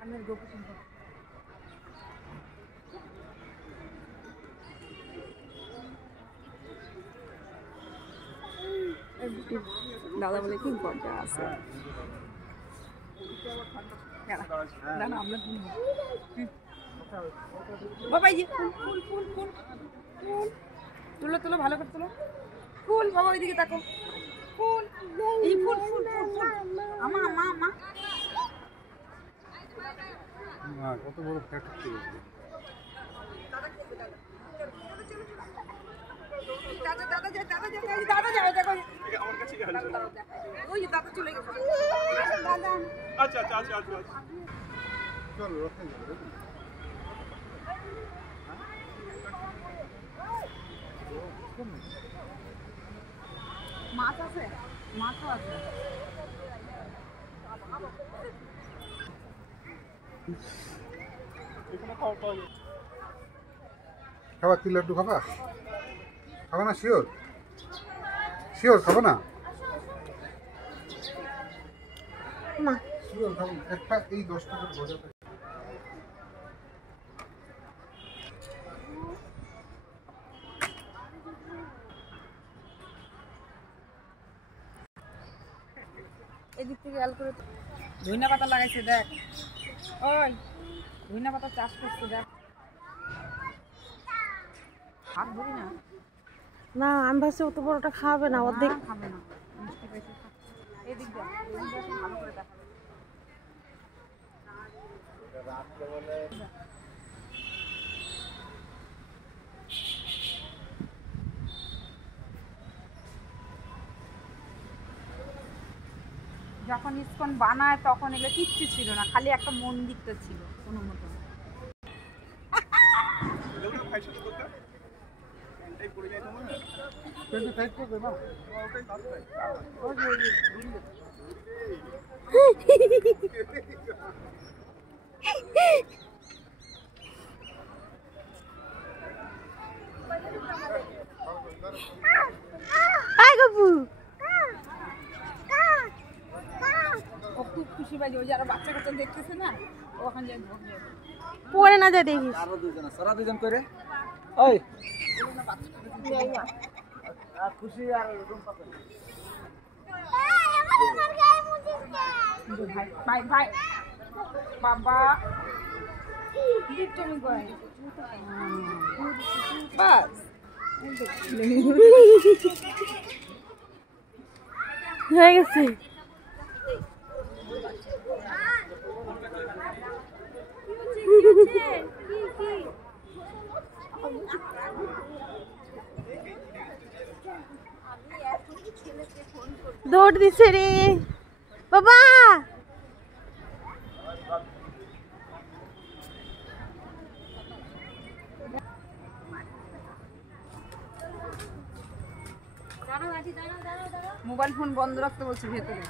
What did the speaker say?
আমি গোপু শুনবো। দাদা বলে কি পর্দা আছে বাবাই ফুল ফুল ফুল ফুল তুলো তুলো ভালো করে তুলো ফুল বাবা ওইদিকে তাকো ফুল এই ফুল ফুল ফুল আমা আমা আমা কত বড় ফ্যাক্টরি দাদা দাদা যা দাদা যা দাদা যাও দেখো আমার কাছে ওই দাদা চলে গেছে দাদা আচ্ছা আচ্ছা আচ্ছা আচ্ছা চলো রক্ষা যাবে মাছ আছে মাছও আছে খাবা কি লাড্ডু খাবা খাবা না শিওর শিওর খাবা না না শিওর খাবো একটা এই 10 টাকার গজা এদিক থেকে খেয়াল করে ধইনা পাতা লাগাইছে দেখ ওই ধইনা পাতা চাষ করছে দেখ হাত ধরি না না আমি ভাবছি অত বড়টা খাবে না অর্ধেক খাবে না মিষ্টি পাইছে এদিক দেখ ভালো করে দেখাবে যখন ইসকন বানায় তখন এগুলো কিচ্ছু ছিল না খালি একটা মন্দিরটা ছিল কোনো মতো খুব খুশি পাই ওই যারা বাচ্চা কাচ্চা দেখতেছে না ওখানে যাই পরে না যায় দেখিস আরো দুজন সারা দুজন করে ওই আর খুশি আর রুম পাবে ভাই ভাই বাবা তুমি কই বাস হয়ে গেছে দৌড় দিছে রে বাবা মোবাইল ফোন বন্ধ রাখতে বলছি ভেতরে